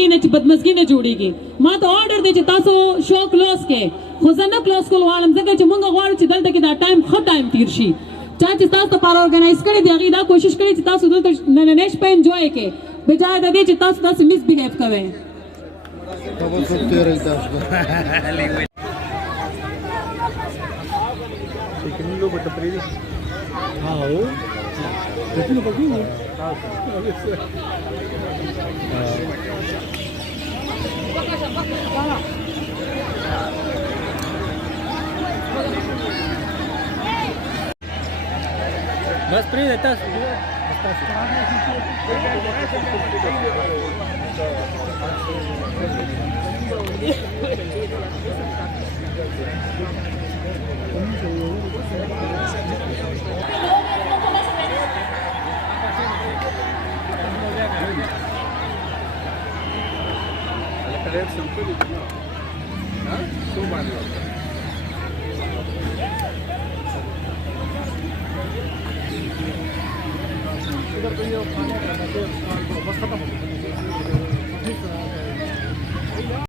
کې نه چې بدمزګي نه جوړیږي. ما ته آرډر دی چې تاسو شو کلوز کې، خو زه نه کلوز کول غواړم ځکه چې موږ غواړو چې دلته کې دا ټایم ښه ټایم تیر شي. چا چې تاسو لپاره ارګنایز کړی دی هغې دا کوشش کړی چې تاسو دلته نننۍ شپه انجوای کړئ بجای د دې چې تاسو داسې مس بهیو کوئ. Mas prende, estás. इधर तो ये खाने का बस खत्म हो गया.